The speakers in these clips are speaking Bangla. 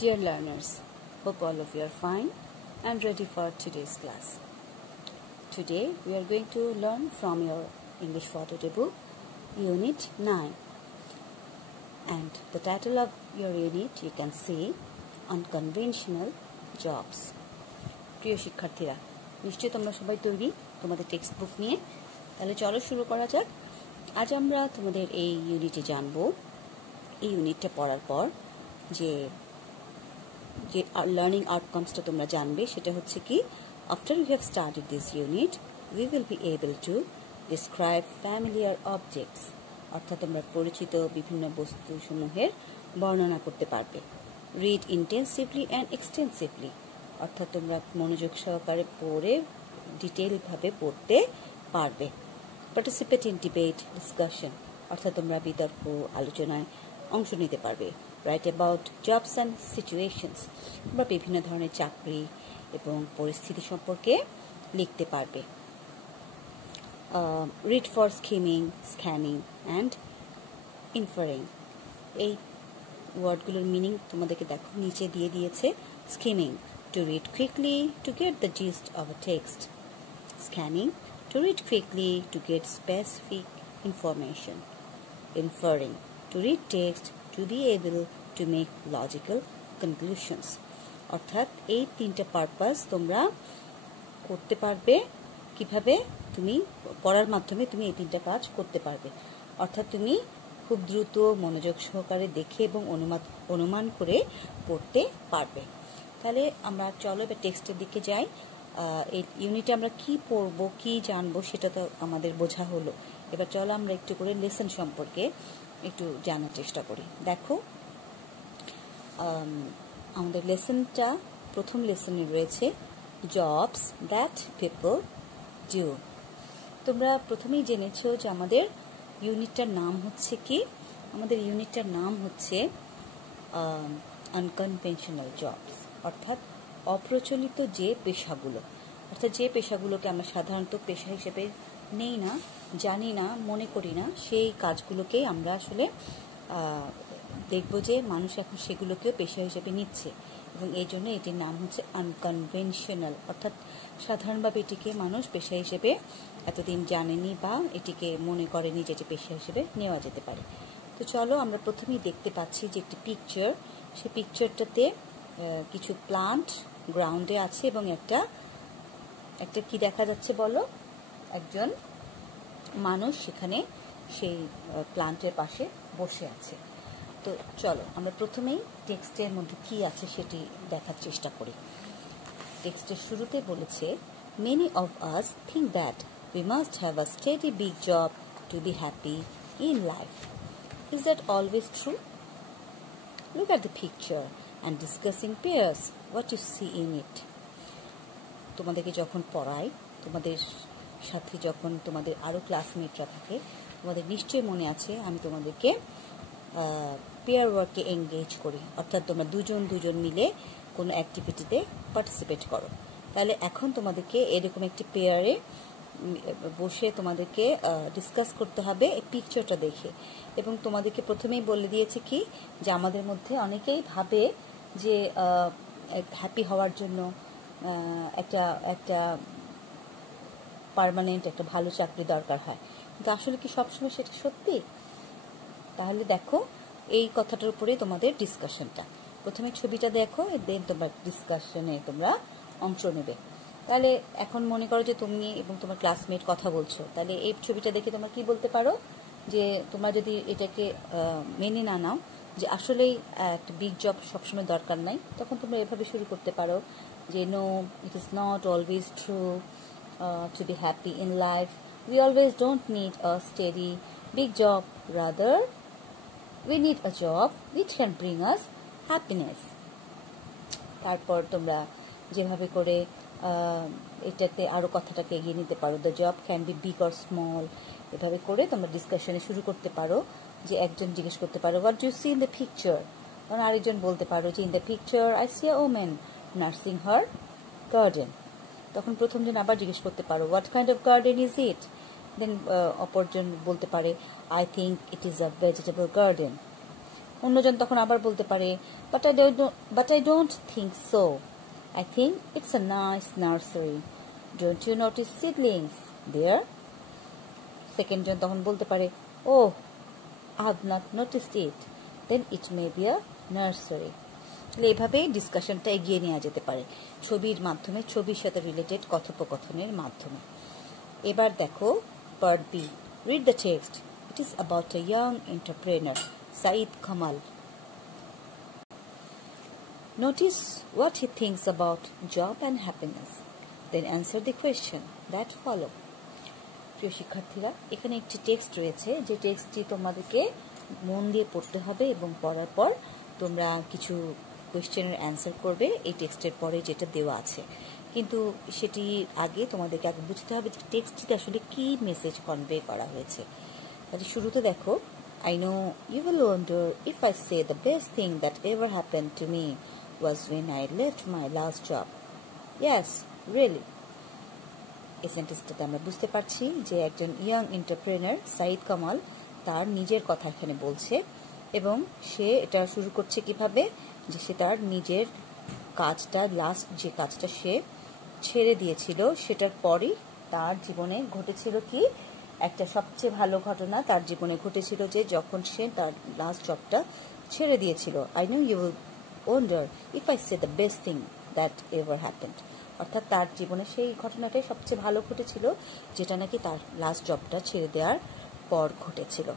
Dear learners, hope all of you are fine and ready for today's class. Today we are going to learn from your English Photo book, Unit 9. And the title of your unit you can see, Unconventional Jobs. প্রিয় শিক্ষার্থীরা, নিশ্চয়ই তোমরা সবাই তৈরি তোমাদের টেক্সট বুক নিয়ে। তাহলে চলো শুরু করা যাক। আজ আমরা তোমাদের এই ইউনিটে জানবো, এই ইউনিটটা পড়ার পর যে লার্নিং আউটকামসটা তোমরা জানবে সেটা হচ্ছে কি, after you have started this unit we will be able to describe familiar objects, অর্থাৎ তোমরা পরিচিত বিভিন্ন বস্তুসমূহের বর্ণনা করতে পারবে। রিড ইন্টেন্সিভলি অ্যান্ড এক্সটেন্সিভলি, অর্থাৎ তোমরা মনোযোগ সহকারে পড়ে ডিটেইলভাবে পড়তে পারবে। পার্টিসিপেট ইন ডিবেট ডিসকাশন, অর্থাৎ তোমরা বিতর্ক আলোচনায় অংশ নিতে পারবে। Write about jobs and situations, তোমরা বিভিন্ন ধরনের চাকরি এবং পরিস্থিতি সম্পর্কে লিখতে পারবে। Read for skimming, scanning and inferring, এই ওয়ার্ডগুলোর মিনিং তোমাদেরকে দেখো নিচে দিয়ে দিয়েছে। Skimming, to read quickly to get the gist of a text. Scanning, to read quickly to get specific information. Inferring, to read text to be able to make logical conclusions. অর্থাৎ এই তিনটা পারপাস তোমরা করতে পারবে। কিভাবে? তুমি পড়ার মাধ্যমে তুমি এই তিনটা কাজ করতে পারবে। অর্থাৎ তুমি খুব দ্রুত মনোযোগ সহকারে দেখে এবং অনুমান করে পড়তে পারবে। তাহলে আমরা চলো এবার টেক্সটের দিকে যাই। এই ইউনিটে আমরা কি পড়বো, কি জানবো সেটা তো আমাদের বোঝা হলো। এবার চলো আমরা একটু করে লেসন সম্পর্কে একটু জানার চেষ্টা করি। দেখো, আমাদের লেসনটা প্রথম লেসনে রয়েছে জবস দ্যাট পিপল ডু। তোমরা প্রথমেই জেনেছো যে আমাদের ইউনিটটার নাম হচ্ছে কি, আমাদের ইউনিটটার নাম হচ্ছে আনকনভেনশনাল জবস, অর্থাৎ অপ্রচলিত যে পেশাগুলো, অর্থাৎ যে পেশাগুলোকে আমরা সাধারণত পেশা হিসেবে নেই না, জানি না, মনে করি না, সেই কাজগুলোকেই আমরা আসলে দেখব যে মানুষ এখন সেগুলোকেও পেশা হিসেবে নিচ্ছে এবং এই জন্য এটির নাম হচ্ছে আনকনভেনশনাল, অর্থাৎ সাধারণভাবে এটিকে মানুষ পেশা হিসেবে এতদিন জানেনি বা এটিকে মনে করেনি যে এটি পেশা হিসেবে নেওয়া যেতে পারে। তো চলো আমরা প্রথমেই দেখতে পাচ্ছি যে একটি পিকচার, সেই পিকচারটাতে কিছু প্লান্ট গ্রাউন্ডে আছে এবং একটা কি দেখা যাচ্ছে বলো, একজন মানুষ সেখানে সেই প্লান্টের পাশে বসে আছে। তো চলো আমরা প্রথমেই টেক্সটের মধ্যে কি আছে সেটি দেখার চেষ্টা করি। টেক্সটের শুরুতে বলেছে, many of us think that we must have a steady big job to be happy in life. Is that always true? Look at the picture and discuss in pairs what you see in it. তোমাদেরকে যখন পড়াই, তোমাদের সাথে যখন তোমাদের আরও ক্লাসমেটরা থাকে, তোমাদের নিশ্চয়ই মনে আছে আমি তোমাদেরকে পেয়ার ওয়ার্কে এঙ্গেজ করি, অর্থাৎ তোমরা দুজন মিলে কোনো অ্যাক্টিভিটিতে পার্টিসিপেট করো। তাহলে এখন তোমাদেরকে এরকম একটি পেয়ারে বসে তোমাদেরকে ডিসকাস করতে হবে এই পিকচারটা দেখে। এবং তোমাদেরকে প্রথমেই বলে দিয়েছে কি, যে আমাদের মধ্যে অনেকেই ভাবে যে হ্যাপি হওয়ার জন্য একটা পার্মানেন্ট একটা ভালো চাকরি দরকার হয়, কিন্তু আসলে কি সবসময় সেটা সত্যি? তাহলে দেখো এই কথাটার উপরে তোমাদের ডিসকাশনটা, প্রথমে ছবিটা দেখো, দেন তোমার ডিসকাশনে তোমরা অংশ নেবে। তাহলে এখন মনে করো যে তুমি এবং তোমার ক্লাসমেট কথা বলছো, তাহলে এই ছবিটা দেখে তোমরা কি বলতে পারো, যে তোমরা যদি এটাকে মেনে না নাও যে আসলেই একটা বিগ জব সবসময় দরকার নাই, তখন তোমরা এভাবে শুরু করতে পারো যে no, it is not always true to be happy in life, we always don't need a steady big job, rather we need a job which can bring us happiness. তারপর তোমরা যেভাবে করে এটাতে আরও কথাটাকে এগিয়ে নিতে পারো, the job can be big or small, এভাবে করে তোমরা ডিসকাশনে শুরু করতে পারো। যে একজন জিজ্ঞেস করতে পারো, what do you see in the picture, তখন আরেকজন বলতে পারো যে in the picture I see a woman nursing her garden. তখন প্রথমজন আবার জিজ্ঞেস করতে পারো, what kind of garden is it, then অপরজন বলতে পারে, I think it is a vegetable garden. অন্যজন তখন আবার বলতে পারে but I don't think so. I think it's a nice nursery. Don't you notice seedlings there? Second জন তখন বলতে পারে, oh, I have not noticed it. Then it may be a nursery. এভাবে ডিসকাশনটা এগিয়ে নেওয়া যেতে পারে ছবির মাধ্যমে, ছবির সাথে রিলেটেড কথোপকথনের মাধ্যমে। এবার দেখো part B, read the text. It is about a young entrepreneur, Saeed Kamal. Notice what he thinks about job and happiness. Then answer the question that follow. প্রিয় শিক্ষার্থীরা, এখানে একটি টেক্সট রয়েছে, যে টেক্সটটি তোমাদেরকে মন দিয়ে পড়তে হবে এবং পড়ার পর তোমরা কিছু কোয়েশ্চেনের অ্যান্সার করবে এই টেক্সটের পরে যেটা দেওয়া আছে। কিন্তু সেটি আগে তোমাদেরকে আগে বুঝতে হবে যে টেক্সটটিতে আসলে কী মেসেজ কনভে করা হয়েছে। তাহলে শুরুতে দেখো, I know you will wonder if I say the best thing that ever happened to me was when I left my last job. Yes, really. এই সেন্টেন্সটাতে আমরা বুঝতে পারছি যে একজন ইয়াং এন্টারপ্রেনার সাঈদ কামাল তার নিজের কথা এখানে বলছে এবং সে এটা শুরু করছে কিভাবে, যে সে তার নিজের কাজটা, লাস্ট যে কাজটা সে ছেড়ে দিয়েছিল সেটার পরই তার জীবনে ঘটেছিল কি একটা সবচেয়ে ভালো ঘটনা তার জীবনে ঘটেছিল, যে যখন সে তার লাস্ট জবটা ছেড়ে দিয়েছিল। I know you will wonder if I say the best thing that ever happened. অর্থাৎ তার জীবনে সেই ঘটনাটাই সবচেয়ে ভালো ঘটেছিল যেটা নাকি তার লাস্ট জবটা ছেড়ে দেওয়ার পর ঘটেছিল।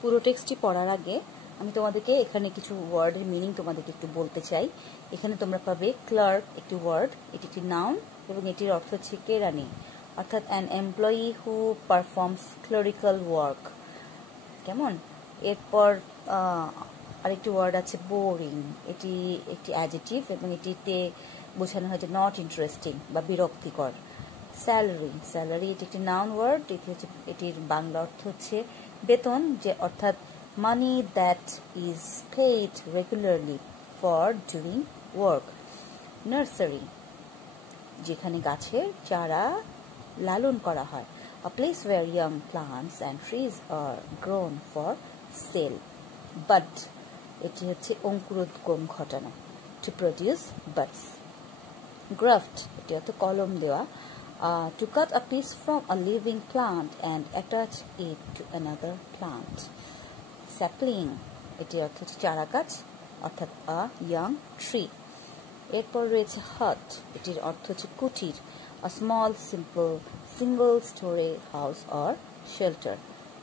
পুরো টেক্সটটি পড়ার আগে আমি তোমাদেরকে এখানে কিছু ওয়ার্ডের মিনিং তোমাদেরকে একটু বলতে চাই। এখানে তোমরা পাবে ক্লার্ক, একটি ওয়ার্ড, এটি একটি নাউন এবং এটির অর্থ হচ্ছে কেরানি, অর্থাৎ an employee who performs clerical work. কেমন? এরপর আরেকটি ওয়ার্ড আছে বোরিং, এটি একটি অ্যাডজেক্টিভ এবং এটিতে বোঝানো হয় যে নট ইন্টারেস্টিং বা বিরক্তিকর। স্যালারি, স্যালারি এটি একটি নাউন ওয়ার্ড, এটির বাংলা অর্থ হচ্ছে বেতন, যে অর্থাৎ money that is paid regularly for doing work. Nursery, যেখানে গাছের চারা লালন করা হয়। A place where young plants and trees are grown for sale. Bud, এটি হচ্ছে অঙ্কুরোদ্গম ঘটানো, টু প্রডিউস বাডস। গ্রাফট, এটি অর্থ কলম দেওয়া, to cut a piece from a living plant and attach it to another plant. Sapling, এটি অর্থ হচ্ছে চারা গাছ, অর্থাৎ a young tree. এরপর রয়েছে hut, এটির অর্থ হচ্ছে কুটির, a small simple single story house or shelter.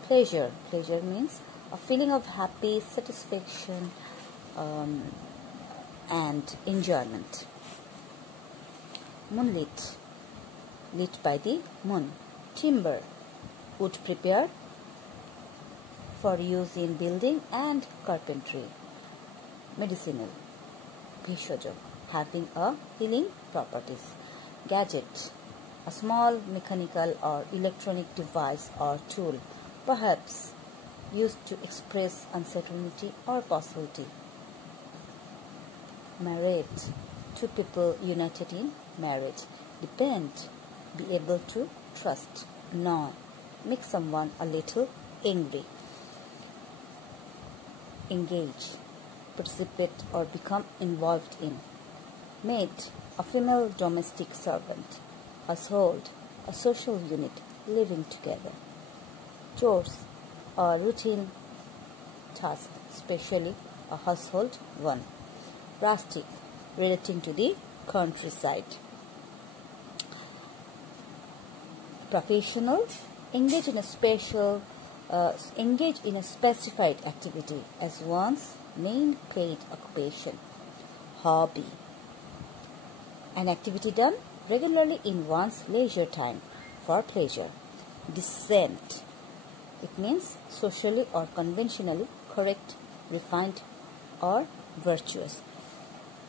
Pleasure, pleasure means a feeling of happy satisfaction and enjoyment. Moonlit, lit by the moon. Timber, wood prepared for use in building and carpentry. Medicinal, bheshaj, having a healing properties. Gadget, a small mechanical or electronic device or tool, perhaps used to express uncertainty or possibility. Marriage, two people united in marriage. Depend, be able to trust. Annoy, make someone a little angry. Engage, participate or become involved in. Maid, a female domestic servant. Household, a social unit living together. Chores, a routine task, especially a household one. Rustic, relating to the countryside. Professional, engage in a specified activity as one's main paid occupation. Hobby, an activity done regularly in one's leisure time for pleasure. Decent, it means socially or conventionally correct, refined or virtuous.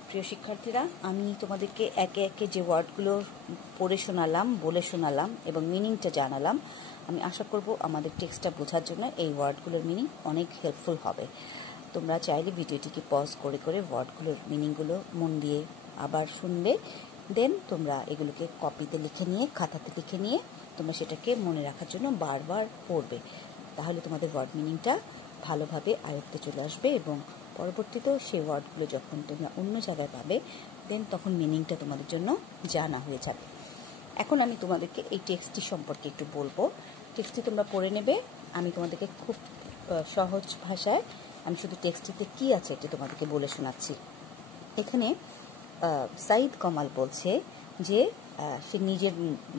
প্রিয় শিক্ষার্থীরা, আমি তোমাদেরকে একে একে যে ওয়ার্ডগুলো পড়ে শোনালাম, বলে শোনালাম এবং মিনিংটা জানালাম, আমি আশা করব আমাদের টেক্সটটা বোঝার জন্য এই ওয়ার্ডগুলোর মিনিং অনেক হেল্পফুল হবে। তোমরা চাইলে ভিডিওটিকে পজ করে করে ওয়ার্ডগুলোর মিনিংগুলো মন দিয়ে আবার শুনবে, দেন তোমরা এগুলোকে কপিতে লিখে নিয়ে, খাতাতে লিখে নিয়ে তোমরা সেটাকে মনে রাখার জন্য বারবার পড়বে। তাহলে তোমাদের ওয়ার্ড মিনিংটা ভালোভাবে আয়ত্তে চলে আসবে এবং পরবর্তীতেও সেই ওয়ার্ডগুলো যখন তোমরা অন্য জায়গায় পাবে দেন তখন মিনিংটা তোমাদের জন্য জানা হয়ে যাবে। এখন আমি তোমাদেরকে এই টেক্সটটি সম্পর্কে একটু বলবো। টেক্সটটি তোমরা পড়ে নেবে। আমি তোমাদেরকে খুব সহজ ভাষায় আমি শুধু টেক্সটটিতে কী আছে এটি তোমাদেরকে বলে শোনাচ্ছি। এখানে সাইদ কামাল বলছে যে সে নিজের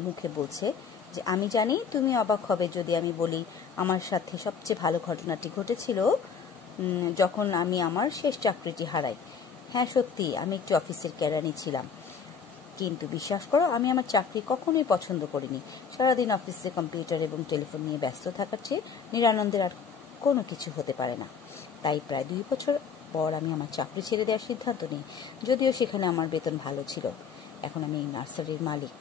মুখে বলছে যে আমি জানি তুমি অবাক হবে যদি আমি বলি আমার সাথে সবচেয়ে ভালো ঘটনাটি ঘটেছিল যখন আমি আমার শেষ চাকরিটি হারাই। হ্যাঁ সত্যি, আমি একটি অফিসের কেরানি ছিলাম, কিন্তু বিশ্বাস করো আমি আমার চাকরি কখনোই পছন্দ করিনি। সারাদিন অফিসে কম্পিউটার এবং টেলিফোন নিয়ে ব্যস্ত থাকার চেয়ে নিরানন্দের আর কোনো কিছু হতে পারে না। তাই প্রায় 2 বছর পর আমি আমার চাকরি ছেড়ে দেওয়ার সিদ্ধান্ত নিই, যদিও সেখানে আমার বেতন ভালো ছিল। এখন আমি নার্সারির মালিক।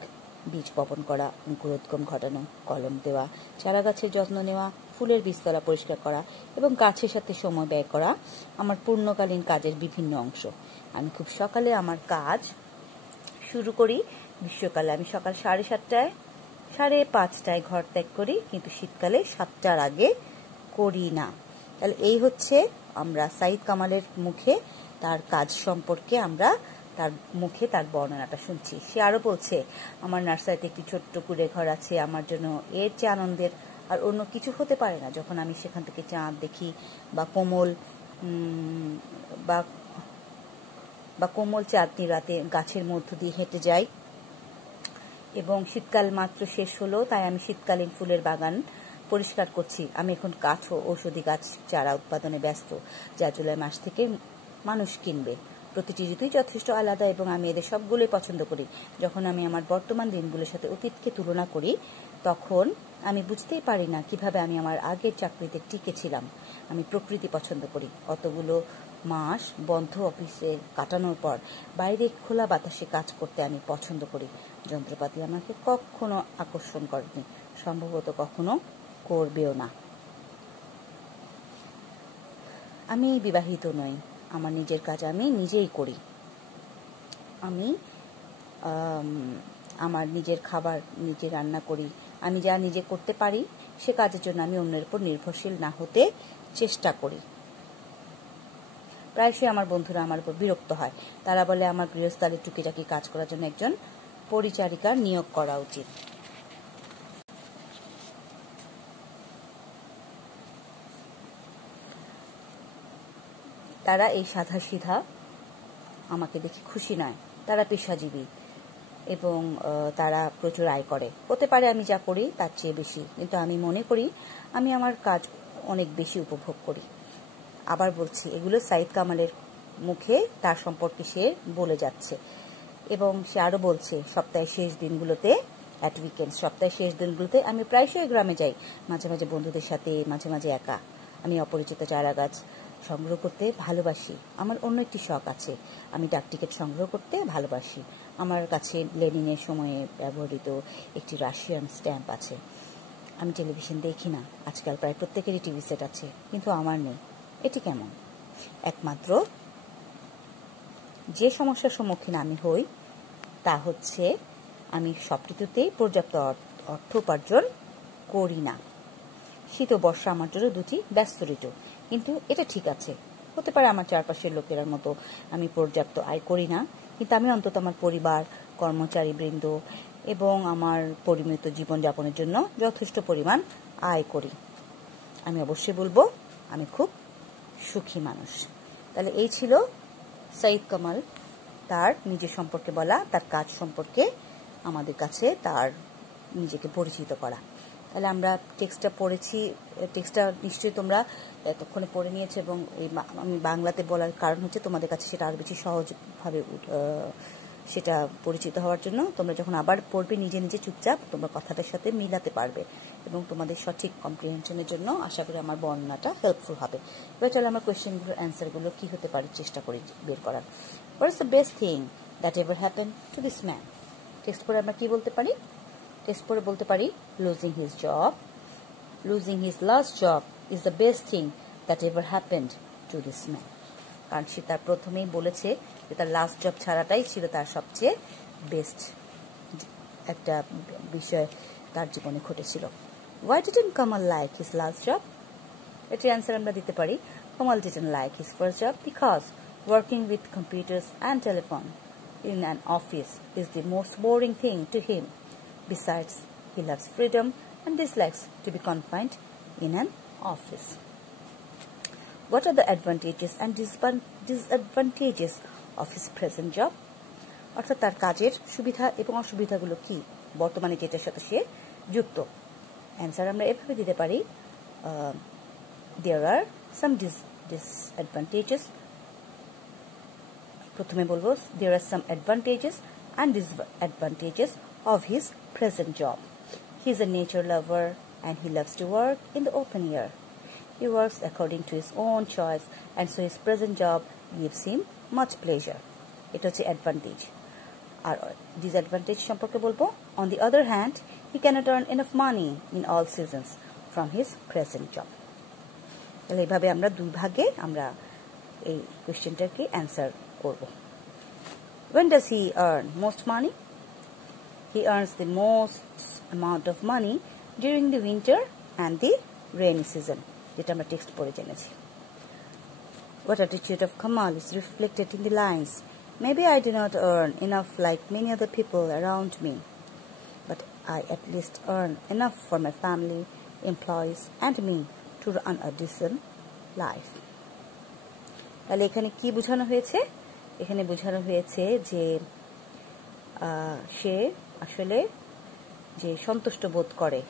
বীজ বপন করা, অঙ্কুরোদ্গম ঘটানো, কলম দেওয়া, চারা গাছের যত্ন নেওয়া, ফুলের বীজতলা পরিষ্কার করা এবং গাছের সাথে সময় ব্যয় করা আমার পূর্ণকালীন কাজের বিভিন্ন অংশ। আমি খুব সকালে আমার কাজ শুরু করি। গ্রীষ্মকালে আমি সকাল 7:30টায় 5:30টায় ঘর ত্যাগ করি, কিন্তু শীতকালে 7টার আগে করি না। তাহলে এই হচ্ছে আমরা সাইদ কামালের মুখে তার কাজ সম্পর্কে আমরা তার মুখে তার বর্ণনাটা শুনছি। সে আরও বলছে আমার নার্সারিতে একটি ছোট্ট কুঁড়ে ঘর আছে, আমার জন্য এর চেয়ে আনন্দের আর অন্য কিছু হতে পারে না। যখন আমি সেখান থেকে চাঁদ দেখি বা কোমল চাঁদনি রাতে গাছের মধ্য দিয়ে হেঁটে যাই এবং শীতকাল মাত্র শেষ হলো, তাই আমি শীতকালীন ফুলের বাগান পরিষ্কার করছি। আমি এখন কাঠ ও ঔষধি গাছ চারা উৎপাদনে ব্যস্ত, যা জুলাই মাস থেকে মানুষ কিনবে। প্রতিটি ঋতুই যথেষ্ট আলাদা এবং আমি এদের সবগুলোই পছন্দ করি। যখন আমি আমার বর্তমান দিনগুলোর সাথে অতীতকে তুলনা করি তখন আমি বুঝতেই পারি না কিভাবে আমি আমার আগের চাকরিতে টিকে ছিলাম। আমি প্রকৃতি পছন্দ করি। অতগুলো মাস বন্ধ অফিসে কাটানোর পর বাইরে খোলা বাতাসে কাজ করতে আমি পছন্দ করি। যন্ত্রপাতি আমাকে কখনো আকর্ষণ করেনি, সম্ভবত কখনো করবেও না। আমি বিবাহিত নই, আমার নিজের কাজ আমি নিজেই করি। আমি আমার নিজের খাবার নিজে রান্না করি। আমি যা নিজে করতে পারি সে কাজের জন্য আমি অন্যের উপর নির্ভরশীল না হতে চেষ্টা করি। প্রায়শই আমার বন্ধুরা আমার উপর বিরক্ত হয়। তারা বলে আমার গৃহস্থালির টুকিটাকি কাজ করার জন্য একজন পরিচারিকার নিয়োগ করা উচিত। তারা এই সাধাসিধা আমাকে দেখে খুশি নয়। তারা পেশাজীবী এবং তারা প্রচুর আয় করে। হতে পারে আমি যা করি তার চেয়ে বেশি, কিন্তু আমি মনে করি আমি আমার কাজ অনেক বেশি উপভোগ করি। আবার বলছি, এগুলো সাইদ কামালের মুখে তার সম্পর্কে সে বলে যাচ্ছে। এবং সে আরও বলছে সপ্তাহের শেষ দিনগুলোতে আমি প্রায়শই গ্রামে যাই, মাঝে মাঝে বন্ধুদের সাথে, মাঝে মাঝে একা। আমি অপরিচিত চারা গাছ সংগ্রহ করতে ভালোবাসি। আমার অন্য একটি শখ আছে, আমি ডাক টিকিট সংগ্রহ করতে ভালোবাসি। আমার কাছে লেনিনের সময়ে ব্যবহৃত একটি রাশিয়ান স্ট্যাম্প আছে। আমি টেলিভিশন দেখি না, আজকাল প্রায় প্রত্যেকেরই টিভি সেট আছে, কিন্তু আমার নেই। এটি কেমন? একমাত্র যে সমস্যার সম্মুখীন আমি হই তা হচ্ছে আমি সব ঋতুতেই পর্যাপ্ত অর্থ উপার্জন করি না। শীত ও বর্ষা আমার জন্য দুটি ব্যস্ত ঋতু, কিন্তু এটা ঠিক আছে। হতে পারে আমার চারপাশের লোকের মতো আমি পর্যাপ্ত আয় করি না, কিন্তু আমি অন্তত আমার পরিবার, কর্মচারীবৃন্দ এবং আমার পরিমিত জীবনযাপনের জন্য যথেষ্ট পরিমাণ আয় করি। আমি অবশ্যই বলবো আমি খুব সুখী মানুষ। তাহলে এই ছিল সাইদ কামাল তার নিজের সম্পর্কে বলা, তার কাজ সম্পর্কে আমাদের কাছে তার নিজেকে পরিচিত করা। তাহলে আমরা টেক্সটটা পড়েছি। টেক্সটটা নিশ্চয়ই তোমরা এতক্ষণে পড়ে নিয়েছো এবং আমি বাংলাতে বলার কারণ হচ্ছে তোমাদের কাছে সেটা আরও বেশি সহজভাবে সেটা পরিচিত হওয়ার জন্য। তোমরা যখন আবার পড়বে নিজে নিজে চুপচাপ তোমরা কথাটার সাথে মিলাতে পারবে এবং তোমাদের সঠিক কম্প্রিহেনশনের জন্য আশা করি আমার বর্ণনাটা হেল্পফুল হবে। এবার চলো আমরা কোয়েশ্চেনগুলোর অ্যান্সারগুলো কী হতে পারে চেষ্টা করি বের করার। What is the best thing that ever happen to this man? Text পড়ে আমরা কী বলতে পারি? টেক্সট পড়ে বলতে পারি losing his last job is the best thing that ever happened to this man. কারণ সে তার প্রথমেই বলেছে যে তার লাস্ট জব ছাড়াটাই ছিল তার সবচেয়ে বেস্ট একটা বিষয় তার জীবনে ঘটেছিল। Why didn't Kamal like his last job? এটির অ্যান্সার আমরা দিতে পারি Kamal didn't like his first job because working with computers and telephone in an office is the most boring thing to him. Besides, he loves freedom and dislikes to be confined in an office. What are the advantages and disadvantages of his present job? অর্থাৎ তার কাজের সুবিধা এবং অসুবিধাগুলো কি বর্তমানে যেটার সাথে সে যুক্ত অ্যান্সার আমরা এভাবে দিতে পারি there are some disadvantages প্রথমে বলবো there are some advantages and disadvantages of his present job. He is a nature lover and he loves to work in the open air. He works according to his own choice and so his present job gives him much pleasure. এটা হচ্ছে advantage. আর disadvantage সম্পর্কে বলবো on the other hand he cannot earn enough money in all seasons from his present job. তাহলে এইভাবে আমরা দুই ভাগে আমরা এই কোশ্চেনটাকে অ্যান্সার করব When does he earn most money? He earns the most amount of money during the winter and the rainy season যেটা আমরা টেক্সট পড়ে জেনেছি What attitude of Kamal is reflected in the lines? Maybe I do not earn enough like many other people around me, but I at least earn enough for my family, employees, and me to run a decent life. তাহলে এখানে কি বোঝানো হয়েছে এখানে বোঝানো হয়েছে যে সে আসলে যে সন্তুষ্ট বোধ করে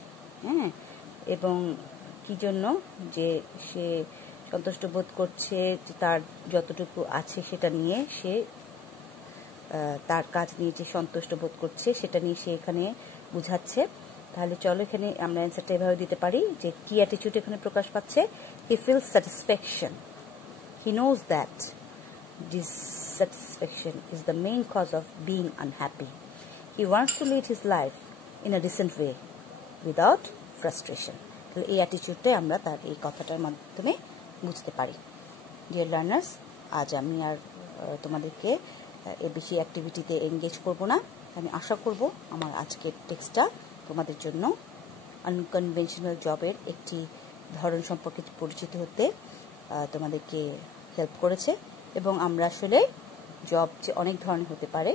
হ্যাঁ এবং কি জন্য যে সে সন্তুষ্ট বোধ করছে তার যতটুকু আছে সেটা নিয়ে সে তার কাজ নিয়ে যে সন্তুষ্ট বোধ করছে সেটা নিয়ে সে এখানে বুঝাচ্ছে তাহলে চলো এখানে আমরা অ্যান্সারটা এভাবে দিতে পারি যে কি অ্যাটিটিউড এখানে প্রকাশ পাচ্ছে he feels satisfaction he knows that dissatisfaction is the main cause of being unhappy. He wants to lead his life in a decent way without frustration. তাহলে এই অ্যাটিটিউডটাই আমরা তার এই কথাটার মাধ্যমে বুঝতে পারি ডিয়ার লার্নার্স আজ আমি আর তোমাদেরকে এই বেশি অ্যাক্টিভিটিতে এনগেজ করব না আমি আশা করব আমার আজকের টেক্সটটা তোমাদের জন্য আনকনভেনশনাল জবের একটি ধরন সম্পর্কে পরিচিত হতে তোমাদেরকে হেল্প করেছে এবং আমরা আসলে জব যে অনেক ধরনের হতে পারে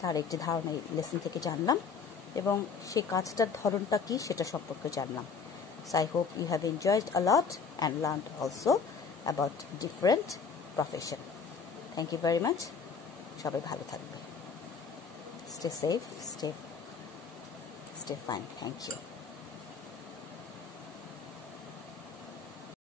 তার একটি ধারণা এই লেসন থেকে জানলাম এবং সেই কাজটার ধরনটা কি সেটা সম্পর্কে জানলাম So I hope you have enjoyed a lot and learned also about different profession. Thank you very much. সবাই ভালো থাকবে. Stay safe, stay fine. Thank you.